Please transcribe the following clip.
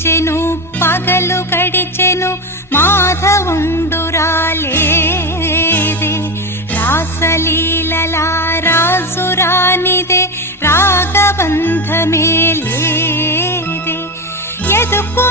విడిచెను పగలు గడిచెను మాధవుండు రాలేదే రాసలీలలా రాజు రానిదే రాగబంధమే లేదే ఎదుకు